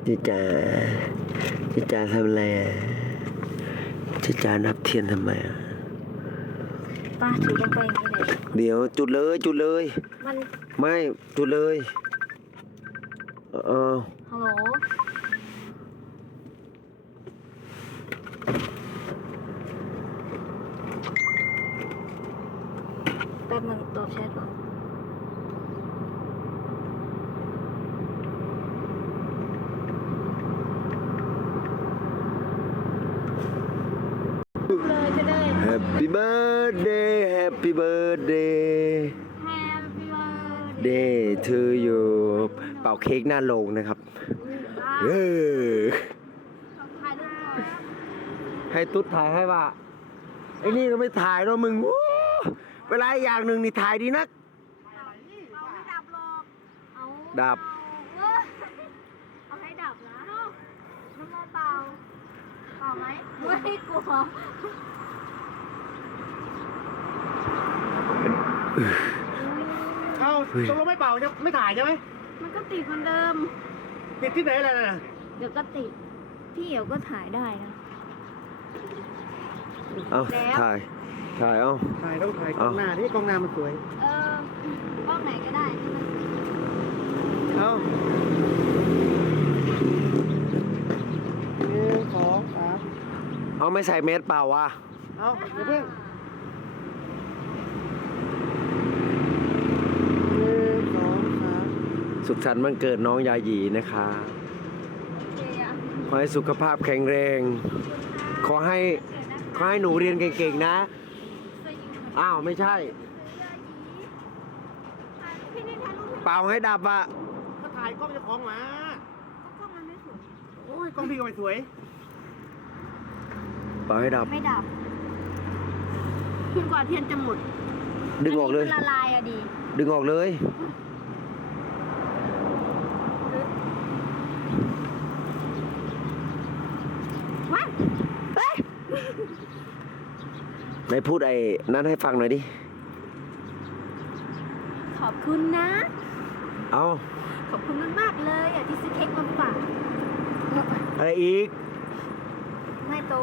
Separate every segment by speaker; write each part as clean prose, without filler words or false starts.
Speaker 1: จิจ๋าจิจ๋าทำอะไรอ่ะจิจ๋านับเทียนทำไมอ่ะ
Speaker 2: ป้าถือลงไปอย่างนี้เลย
Speaker 1: เดี๋ยวจุดเลยจุดเลย
Speaker 2: มัน
Speaker 1: ไม่จุดเลย
Speaker 2: ฮัลโหลแป๊บนึงตอบแชทก่อนเลยไปเลย
Speaker 1: Happy birthday Happy birthday
Speaker 2: Happy birthday
Speaker 1: Day to you เป่าเค้กหน้าโรงนะครับให้ตุ๊ดถ่ายให้ว่าไอ้นี่ก็ไม่ถ่ายเนาะมึงเวลาอย่างหนึ่งนี่ถ่ายดีนัก
Speaker 2: เราไม่ดับหรอก
Speaker 1: ดับ
Speaker 2: เอาให้ดับนะน้ำมันเปล่าไหมไม่กลัว
Speaker 3: เอาตกลงไม่เป่าจะไม่ถ่ายใช่ไหม
Speaker 2: มันก็ติดเหมือนเดิม
Speaker 3: ติดที่ไหนอะไรน่ะ
Speaker 2: เดี๋ยวก็ติดพี่เอ๋วก็ถ่ายได้นะ
Speaker 1: เอาถ่ายเอา
Speaker 3: ถ่ายต้องถ่ายกล้องหน้านี่กล้องหน้ามันสวย
Speaker 2: กล้องไหนก็ได้
Speaker 3: เอา1 2 3
Speaker 1: เอาไม่ใส่เมสเปล่าวะ
Speaker 3: เอาเดี๋ยวเพิ่ง1 2 3
Speaker 1: สุขสันต์วันเกิดน้องยาหยีนะคะขอให้สุขภาพแข็งแรงขอให้หนูเรียนเก่งๆนะอ้าวไม่ใช่เป่าให้ดับอ่ะ
Speaker 3: ก็ถ่ายกล้องเจ้าของมากล้องมันไม่สวยโอ้ยกล้องพี่ก็ไม่สวย
Speaker 1: เป่าให้ดับ
Speaker 2: ไม่ดับคุณกว่าเทียนจะหมด
Speaker 1: ดึงออกเลย
Speaker 2: ละลายอะดี
Speaker 1: ดึงออกเลย
Speaker 2: ว้า
Speaker 1: ไหนพูดไอ้นั้นให้ฟังหน่อยดิ
Speaker 2: ขอบคุณนะ
Speaker 1: เอา
Speaker 2: ขอบคุณมากๆเลยที่ซื้อเค้กมาฝาก
Speaker 1: อะไรอีก
Speaker 2: ไม่โต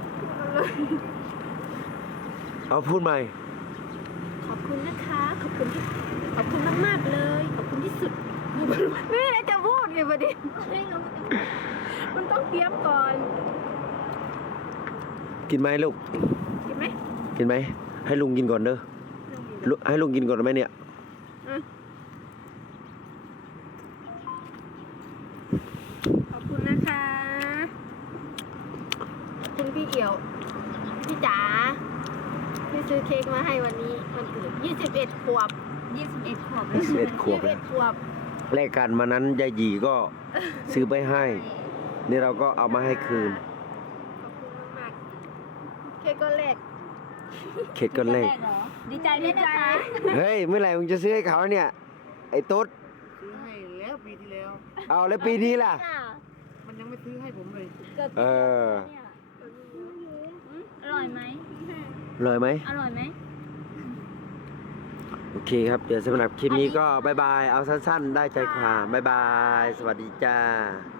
Speaker 1: เอาพูดใหม่
Speaker 2: ขอบคุณนะคะขอบคุณมากๆเลยขอบคุณที่สุดไม่ได้จะพูดไงประเด็นมันต้องเตรียมก่อน
Speaker 1: กินไหมลูก
Speaker 2: กินไหม
Speaker 1: ให้ลุงกินก่อนเด้อให้ลุงกินก่อนได้ไหมเนี่ย
Speaker 2: ขอบคุณนะคะขอบคุณพี่เอี่ยวพี่จ๋าที่ซื้อเค้กมาให้วันนี้วันเกิด21 ขวบ
Speaker 1: แลกกันมานั้นยายหยีก็ซื้อไปให้นี่เราก็เอามาให้คืน
Speaker 2: ขอบคุณมากเค้กก้อนแรกดีใจด้วยนะคะ
Speaker 1: เฮ้ยเมื่อไหร่มึงจะซื้อให้เขาเนี่ยไอ้ตุ๊ด
Speaker 3: ซื้อให้แล้วปีที่แล้ว
Speaker 1: เอาแล้วปีนี้ล่ะ
Speaker 3: มันยังไม่ซื้อให้ผมเลย
Speaker 2: อร่อยไหม
Speaker 1: โอเคครับเดี๋ยวสำหรับคลิปนี้ก็บายบายเอาสั้นๆได้ใจความบายบายสวัสดีจ้า